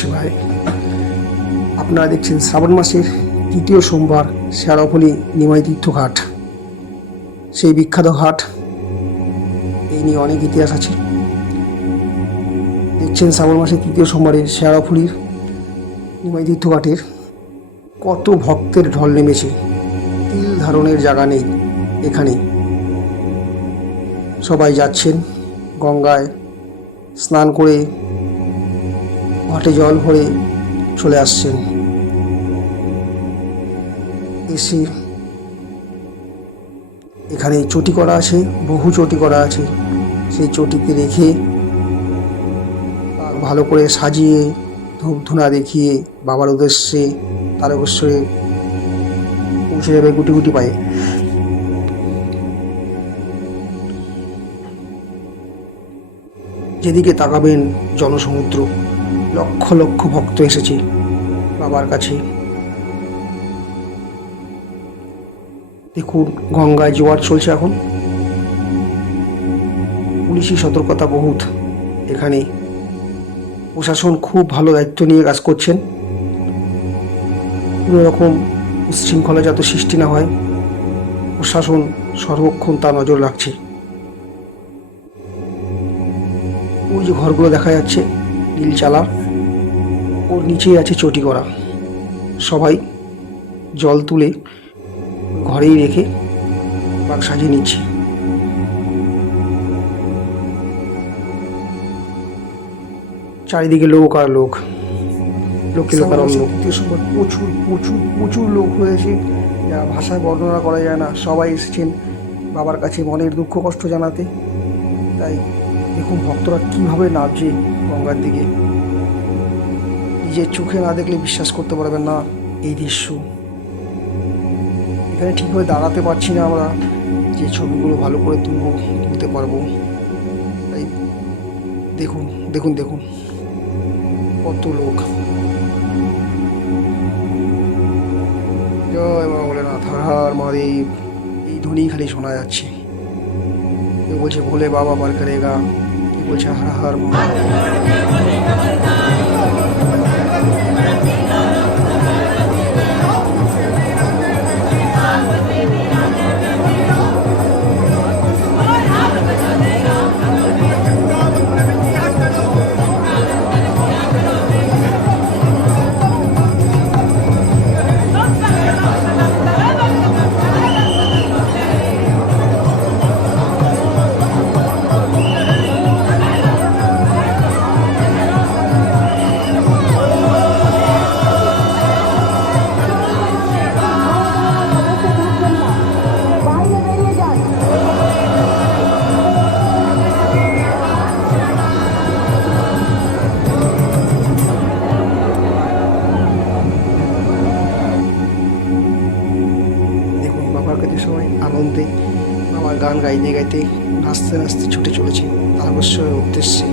শিবায়। আপনারা দেখছেন শ্রাবণ মাসের তৃতীয় সোমবার শেয়াড়াফুলি নিমাই তীর্থ ঘাট। সেই বিখ্যাত ঘাট, এই নিয়ে অনেক ইতিহাস আছে। দেখছেন শ্রাবণ মাসের তৃতীয় সোমবারে শেয়াড়াফুলির নিমাই তীর্থ ঘাটের কত ভক্তের ঢল নেমেছে। তিল ধারণের জায়গা নেই এখানে। সবাই যাচ্ছেন গঙ্গায় স্নান করে, ঘাটে জল ভরে চলে আসছেন। এসে এখানে চটি করা আছে, বহু চটি করা আছে। সেই চটিতে রেখে ভালো করে সাজিয়ে ধূপ ধুনা দেখিয়ে বাবার উদ্দেশ্যে তারকেশ্বরে পৌঁছে যাবে গুটি গুটি পায়ে। যেদিকে তাকাবেন জনসমুদ্র, লক্ষ লক্ষ ভক্ত এসেছে বাবার কাছে। দেখুন গঙ্গায় জোয়ার চলছে এখন। পুলিশি সতর্কতা বহুত এখানে। প্রশাসন খুব ভালো দায়িত্ব নিয়ে কাজ করছেন। কোনো রকম উচ্ছৃঙ্খলা যাতে সৃষ্টি না হয়, প্রশাসন সর্বক্ষণ তা নজর রাখছে। ওই যে ঘরগুলো দেখা যাচ্ছে নীল চালার, ওর নিচেই আছে চটি করা। সবাই জল তুলে ঘরেই রেখে বাঘ সাজিয়ে নিচ্ছে। চারিদিকে লোক আর লোক, লোকে লোকারণ্য। প্রচুর প্রচুর প্রচুর লোক হয়েছে, যা ভাষায় বর্ণনা করা যায় না। সবাই এসেছেন বাবার কাছে মনের দুঃখ কষ্ট জানাতে। তাই দেখুন ভক্তরা কীভাবে নামছে গঙ্গার দিকে। নিজের চোখে না দেখলে বিশ্বাস করতে পারবেন না এই দৃশ্য। এখানে ঠিকভাবে দাঁড়াতে পারছি না আমরা, যে ছবিগুলো ভালো করে তুলতে পারবো। তাই দেখুন দেখুন দেখুন কত লোক। জয় মা ভোলেনাথ, হর হর মহাদেব, এই ধ্বনি খালি শোনা যাচ্ছে। কেউ বলছে ভোলে বাবা পার করেগা, কেউ বলছে হর হর মহাদেব। বাবার কাছে সবাই আনন্দে বাবার গান গাইতে গাইতে নাচতে নাচতে ছুটে চলেছে তারকেশ্বরের উদ্দেশ্যে।